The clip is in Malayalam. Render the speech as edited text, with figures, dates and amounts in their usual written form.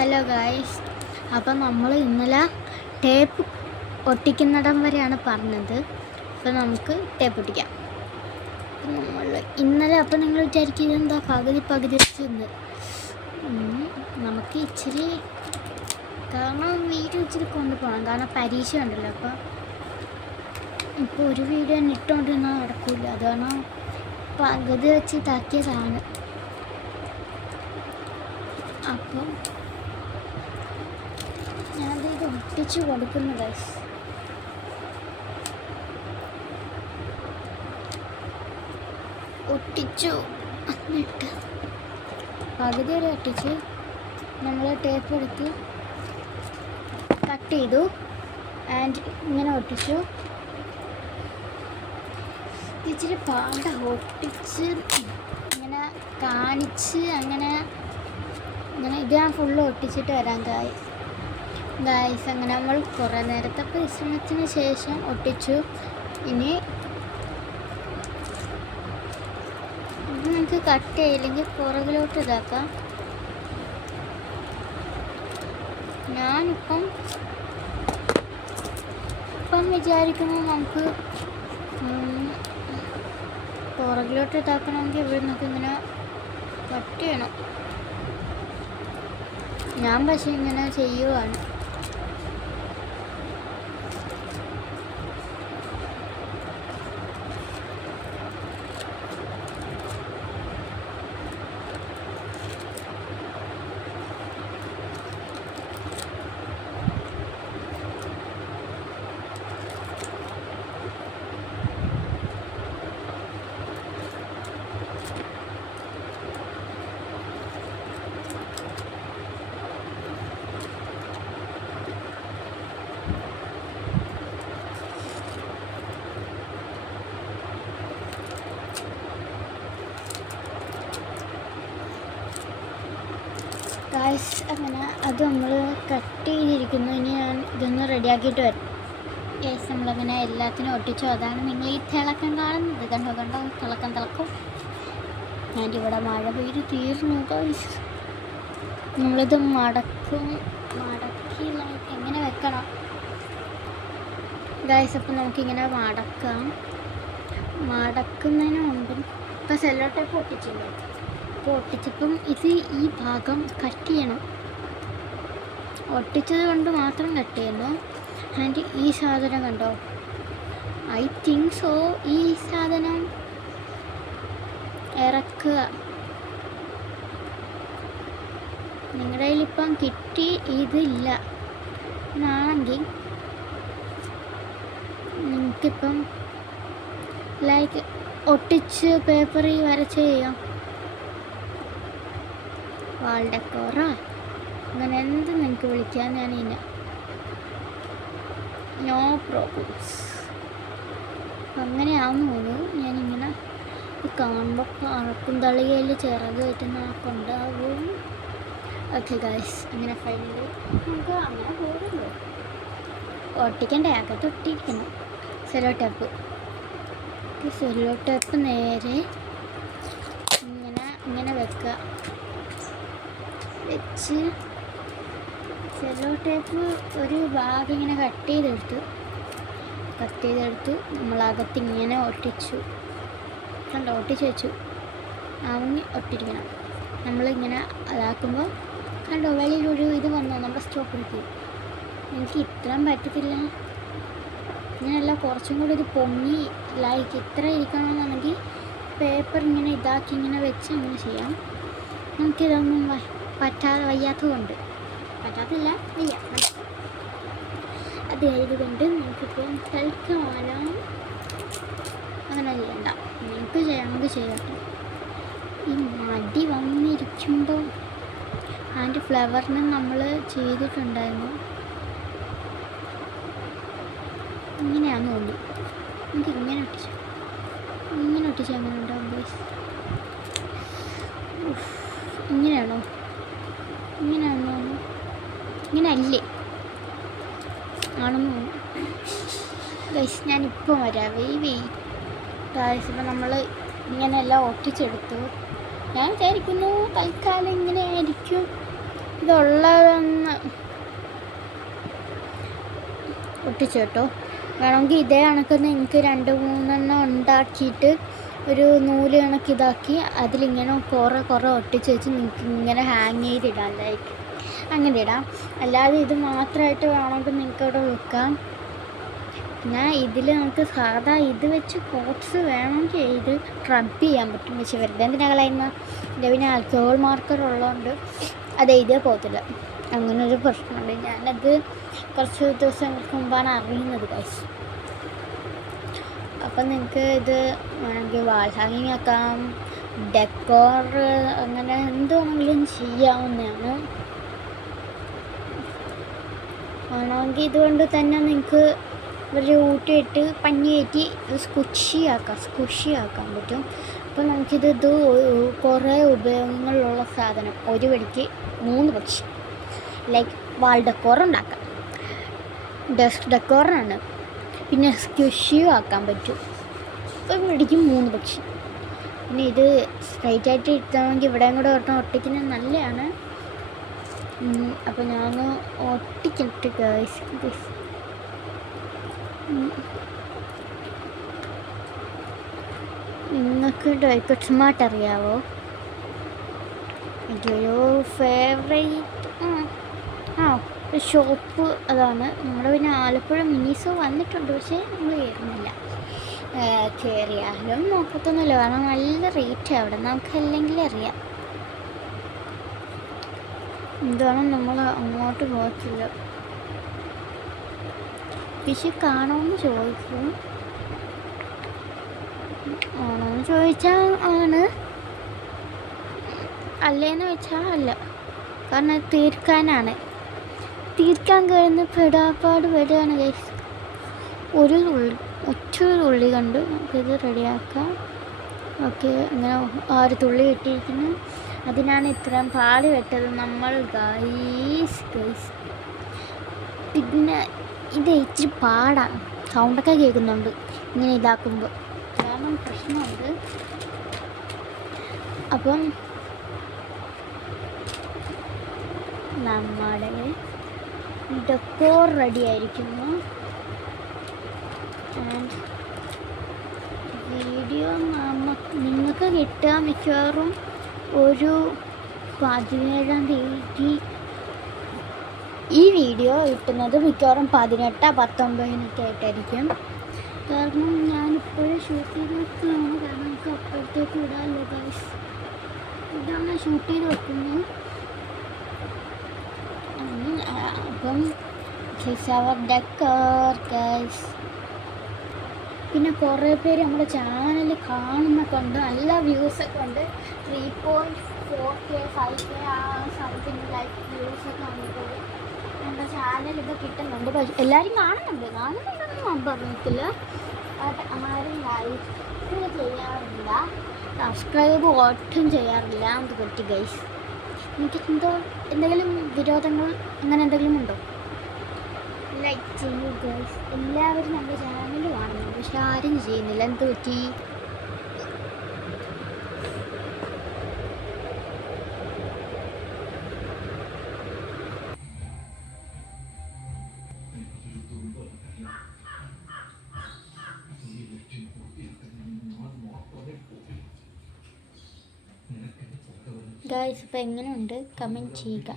ഹലോ ഗായ്സ്, അപ്പം നമ്മൾ ഇന്നലെ ടേപ്പ് ഒട്ടിക്കുന്നിടം വരെയാണ് പറഞ്ഞത്. അപ്പം നമുക്ക് ടേപ്പ് ഒട്ടിക്കാം. നമ്മൾ ഇന്നലെ അപ്പം നിങ്ങൾ വിചാരിക്കുന്നത് എന്താ പകുതി വെച്ചിരുന്ന് നമുക്ക് ഇച്ചിരി കാരണം വീഡിയോ ഇച്ചിരി കൊണ്ടുപോകണം. കാരണം പരീക്ഷ ഉണ്ടല്ലോ. അപ്പം ഇപ്പോൾ ഒരു വീഡിയോ ഇട്ടുകൊണ്ടിരുന്നാൽ നടക്കില്ല. അതാണ് പകുതി വെച്ച് ഇതാക്കിയതാണ്. അപ്പം ഞാനത് ഒട്ടിച്ച് കൊടുക്കുന്നു ഗൈസ്. ഒട്ടിച്ചു എന്നിട്ട് പകുതി വരെ ഒട്ടിച്ച് നമ്മൾ ടേപ്പ് എടുത്ത് കട്ട് ചെയ്തു ആൻഡ് ഇങ്ങനെ ഒട്ടിച്ചു. ഇച്ചിരി പാട ഒട്ടിച്ച് ഇങ്ങനെ കാണിച്ച് അങ്ങനെ ഇത് ഞാൻ ഫുള്ള് ഒട്ടിച്ചിട്ട് വരാം ഗായ്സ്. അങ്ങനെ നമ്മൾ കുറേ നേരത്തെ പരിശ്രമത്തിന് ശേഷം ഒട്ടിച്ചു. ഇനി ഇത് നമുക്ക് കട്ട് ചെയ്യില്ലെങ്കിൽ പുറകിലോട്ട് ഇതാക്കാം. ഞാനിപ്പം വിചാരിക്കുന്നത് നമുക്ക് പുറകിലോട്ട് ഇതാക്കണമെങ്കിൽ ഇവിടെ നമുക്ക് ഇങ്ങനെ കട്ട് ചെയ്യണം. ഞാൻ പക്ഷേ ഇങ്ങനെ ചെയ്യുവാണ്. ഗായ്സ്, അങ്ങനെ അത് നമ്മൾ കട്ട് ചെയ്തിരിക്കുന്നു. ഇനി ഞാൻ ഇതൊന്ന് റെഡിയാക്കിയിട്ട് വരും. ഗായ്സ്, നമ്മളങ്ങനെ എല്ലാത്തിനും ഒട്ടിച്ചു. അതാണ് നിങ്ങൾ ഈ തിളക്കം കാണുന്നത്. കണ്ടോ തിളക്കം. ഞാനിവിടെ മഴ പെയ്ത് തീർന്നു ഗായ്സ്. നമ്മളിത് മടക്കി എങ്ങനെ വെക്കണം ഗായ്സ്. അപ്പം നമുക്കിങ്ങനെ മടക്കുന്നതിന് മുമ്പ് ഇപ്പം സെല്ലോ ടേപ്പ് ഒട്ടിച്ചില്ലേ. അപ്പോൾ ഒട്ടിച്ചപ്പം ഇത് ഈ ഭാഗം കട്ട് ചെയ്യണം. ഒട്ടിച്ചത് കൊണ്ട് മാത്രം കട്ട് ചെയ്യുന്നു. ആൻഡ് ഈ സാധനം കണ്ടോ, ഐ തിങ്ക് സോ ഈ സാധനം ഇറക്കുക. നിങ്ങളുടെ കയ്യിലിപ്പം കിട്ടി ഇതില്ല എന്നാണെങ്കിൽ നിങ്ങൾക്കിപ്പം ലൈക്ക് ഒട്ടിച്ച് പേപ്പറിൽ വരച്ച് ചെയ്യാം. വാൾ ഡെക്കോറാ അങ്ങനെ എന്ത് നിങ്ങൾക്ക് വിളിക്കാം. ഞാനില്ല, നോ പ്രോബ്ലംസ്. അങ്ങനെയാണെന്ന് തോന്നുന്നു. ഞാനിങ്ങനെ കാണുമ്പോൾ കണക്കും തളികയിൽ ചിറകായിട്ട് കൊണ്ടാവും. ഓക്കെ ഗായ്സ്, അങ്ങനെ ഫൈനലി നമുക്ക് അങ്ങനെ പോകുന്നു. ഒട്ടിക്കണ്ടേ, അകത്ത് ഒട്ടിക്കണം. സെല്ലോ ടേപ്പ് നേരെ ഇങ്ങനെ വെക്കുക. വെച്ച് സെല്ലോ ടേപ്പ് ഒരു ഭാഗം ഇങ്ങനെ കട്ട് ചെയ്തെടുത്തു നമ്മളകത്ത് ഇങ്ങനെ ഒട്ടിച്ചു. കണ്ടോ, ഒട്ടിച്ച് വെച്ചു. ആവുങ്ങി ഒട്ടിരിക്കണം. നമ്മളിങ്ങനെ അതാക്കുമ്പോൾ കണ്ടോ വെളിയിലൊരു ഇത് വന്നു. നമ്മുടെ സ്റ്റോപ്പ് എടുക്കും. എനിക്ക് ഇത്രയും പറ്റത്തില്ല. ഇങ്ങനെയല്ല, കുറച്ചും കൂടി ഇത് പൊങ്ങി ലൈക്ക് ഇത്ര ഇരിക്കണമെന്നാണെങ്കിൽ പേപ്പർ ഇങ്ങനെ ഇതാക്കി ഇങ്ങനെ വെച്ച് അങ്ങനെ ചെയ്യാം. നമുക്കിതൊന്നും വയ്യാത്തതുകൊണ്ട് പറ്റാത്തില്ല, വയ്യ. അതായതുകൊണ്ട് നമുക്കിപ്പം തൽക്കാലം അങ്ങനെ ചെയ്യണ്ട. നമുക്ക് ചെയ്യട്ടെ. ഈ മടി വന്നിരിക്കുമ്പോൾ അതിൻ്റെ ഫ്ലവറിന് നമ്മൾ ചെയ്തിട്ടുണ്ടായിരുന്നു. ഇങ്ങനെയാണെന്ന് തോന്നി. നമുക്ക് ഇങ്ങനെ ഒട്ടിച്ച് അങ്ങനെ ഉണ്ടാവും ഗൈസ്. ഇങ്ങനെയാണോ ഇങ്ങനെ അല്ലേ ആണെന്ന് തോന്നുന്നു ഗൈസ്. ഞാനിപ്പോൾ വരാം. ഗൈസ്, ഇപ്പം നമ്മൾ ഇങ്ങനെയെല്ലാം ഒട്ടിച്ചെടുത്തു. ഞാൻ വിചാരിക്കുന്നു തൽക്കാലം ഇങ്ങനെ ആയിരിക്കും. ഇതുള്ളതെന്ന് ഒട്ടിച്ചു കേട്ടോ. വേണമെങ്കിൽ ഇതേ കണക്ക് നിങ്ങൾക്ക് 2-3 ഉണ്ടാക്കിയിട്ട് ഒരു നൂല് കണക്ക് ഇതാക്കി അതിലിങ്ങനെ കുറേ ഒട്ടിച്ച് വെച്ച് നിങ്ങൾക്ക് ഇങ്ങനെ ഹാങ് ചെയ്തിടാം. ലൈക്ക് അങ്ങനെ ഇടാം. അല്ലാതെ ഇത് മാത്രമായിട്ട് വേണമെങ്കിൽ നിങ്ങൾക്ക് ഇവിടെ വെക്കാം. പിന്നെ ഇതിൽ നമുക്ക് സാധാ ഇത് വെച്ച് കോട്ട്സ് വേണമെങ്കിൽ ഇത് റബ്ബ് ചെയ്യാൻ പറ്റും. പക്ഷെ വെറുതെ എന്തിനാ കളയുന്ന, പിന്നെ ആൽക്കഹോൾ മാർക്കർ ഉള്ളതുകൊണ്ട് അത് എഴുതിയാൽ പോകത്തില്ല. അങ്ങനൊരു പ്രശ്നമുണ്ട്. ഞാനത് കുറച്ച് ദിവസങ്ങൾക്ക് മുമ്പാണ് അറിയുന്നത് ഗൈസ്. അപ്പം നിങ്ങൾക്ക് ഇത് വേണമെങ്കിൽ വാൾ ഹാങ്ങിങ് ആക്കാം, ഡെക്കോർ, അങ്ങനെ എന്ത് വേണമെങ്കിലും ചെയ്യാവുന്നതാണ്. വേണമെങ്കിൽ ഇതുകൊണ്ട് തന്നെ നിങ്ങൾക്ക് ഒരു ഊട്ടിയിട്ട് പഞ്ഞി കയറ്റി സ്കുഷി ആക്കാൻ പറ്റും. അപ്പോൾ നമുക്കിത് കുറേ ഉപയോഗങ്ങളുള്ള സാധനം, ഒരു വെടിക്ക് 3 പക്ഷി. ലൈക്ക് വാൾ ഡെക്കോർ ഉണ്ടാക്കാം, ഡെസ്ക് ഡെക്കോറാണ്, പിന്നെ സ്ക്വിഷിയും ആക്കാൻ പറ്റും. ഒരു വെടിക്ക് 3 പക്ഷി. പിന്നെ ഇത് സ്ട്രൈറ്റ് ആയിട്ട് ഇട്ടാണെങ്കിൽ ഇവിടെയും കൂടെ ഒട്ടിക്കുന്നത് നല്ലതാണ്. അപ്പോൾ ഞാൻ ഒട്ടിക്കട്ടെ ഗൈസ്. നിങ്ങൾക്ക് ഡോയ്ക്കട്ട് സ്മാർട്ട് അറിയാവോ? എനിക്കൊരു ഫേവറേറ്റ് ഒരു ഷോപ്പ് അതാണ്. നമ്മുടെ പിന്നെ ആലപ്പുഴ മിനിസോ വന്നിട്ടുണ്ട്, പക്ഷേ നമ്മൾ കയറുന്നില്ല. കയറിയാലും നോക്കത്തൊന്നുമില്ല, കാരണം നല്ല റേറ്റ് അവിടെ, നമുക്ക് അല്ലെങ്കിൽ അറിയാം. എന്താണ് നമ്മൾ അങ്ങോട്ട് പോകത്തില്ല. ഫിഷ് കാണുമെന്ന് ചോദിക്കും. ആണോന്ന് ചോദിച്ചാൽ ആണ്, അല്ലേന്ന് വെച്ചാൽ അല്ല. കാരണം തീർക്കാൻ കഴിയുന്ന പെടാപ്പാട് വരികയാണ് ഗൈസ്. ഒറ്റ തുള്ളി കണ്ട് നമുക്കിത് റെഡിയാക്കാം. ഓക്കെ, അങ്ങനെ 6 തുള്ളി കിട്ടിയിരിക്കുന്നു. അതിനാണ് ഇത്രയും പാട് വെട്ടത് നമ്മൾ ഗൈസ്. പിന്നെ ഇത് ഇച്ചിരി പാടാണ്, സൗണ്ടൊക്കെ കേൾക്കുന്നുണ്ട് ഇങ്ങനെ ഇതാക്കുമ്പോൾ, കാരണം പ്രശ്നമുണ്ട്. അപ്പം നമ്മുടെ ഡെക്കോർ റെഡി ആയിരിക്കുന്നു. ആൻഡ് വീഡിയോ നിങ്ങൾക്ക് കിട്ടുക മിക്കവാറും ഒരു 17-ാം തീയതി. ഈ വീഡിയോ കിട്ടുന്നത് മിക്കവാറും 18-19 ആയിട്ടായിരിക്കും. കാരണം ഞാനിപ്പോഴും ഷൂട്ട് ചെയ്ത് വെക്കുകയാണ്, കാരണം നമുക്ക് അപ്പോഴത്തേക്ക് ഇടാമല്ലോ ഗൈസ്. ഇതാണ് ഷൂട്ട് ചെയ്ത് വെക്കുന്നത്. അപ്പം ഡെക്കോർ ഗൈസ്. പിന്നെ കുറേ പേര് നമ്മുടെ ചാനൽ കാണുന്നൊക്കെ ഉണ്ട്, നല്ല വ്യൂസൊക്കെ ഉണ്ട്. 3.4K 5K സംതിങ് ലൈക്ക് വ്യൂസൊക്കെ വന്നിട്ടുണ്ട്. നമ്മുടെ ചാനൽ ഇത് കിട്ടുന്നുണ്ട്, പക്ഷേ എല്ലാവരും കാണുന്നുണ്ടെന്ന് ഞാൻ പറഞ്ഞിട്ടില്ല. ബട്ട് ആരും ലൈക്ക് ചെയ്യാറില്ല, സബ്സ്ക്രൈബ് ഒട്ടും ചെയ്യാറില്ല. അത് പറ്റി ഗൈസ്. എനിക്ക് എന്തെങ്കിലും വിരോധങ്ങൾ അങ്ങനെ എന്തെങ്കിലും ഉണ്ടോ? ലൈക്ക് ചെയ്യൂ ഗൈസ്. എല്ലാവരും നമ്മുടെ ചാനൽ കാണുന്നുണ്ട്, പക്ഷെ ആരും ചെയ്യുന്നില്ല. എന്ത് പറ്റി? ഗൈസ്, ഇപ്പോൾ എങ്ങനെയുണ്ട് കമൻറ്റ് ചെയ്യുക.